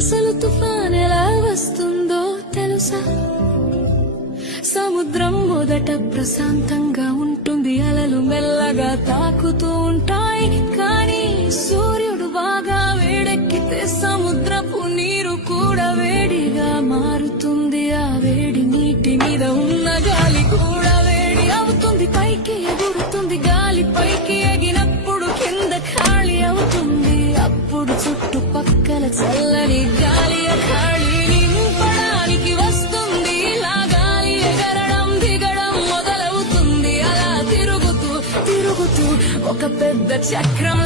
అసలు తుఫాన్ ఎలా వస్తుందో తెలుసా? సముద్రం మొదట ప్రశాంతంగా ఉంటుంది, అలలు మెల్లగా తాకుతూ ఉంటాయి. కానీ సూర్యుడు బాగా వేడెక్కితే సముద్రపు నీరు కూడా వేడిగా మారుతుంది. ఆ వేడి నీటి మీద ఉన్న గాలి కూడా వేడి అవుతుంది, పైకి ఎగురుతుంది. గాలి పైకి ఎగినప్పుడు కింద ఖాళీ అవుతుంది. అప్పుడు చుట్టుపక్కల చల్లని గాలి ఖాళీ నింపడానికి వస్తుంది. ఇలా గాలి ఎగరడం దిగడం మొదలవుతుంది. అలా తిరుగుతూ తిరుగుతూ ఒక పెద్ద చక్రం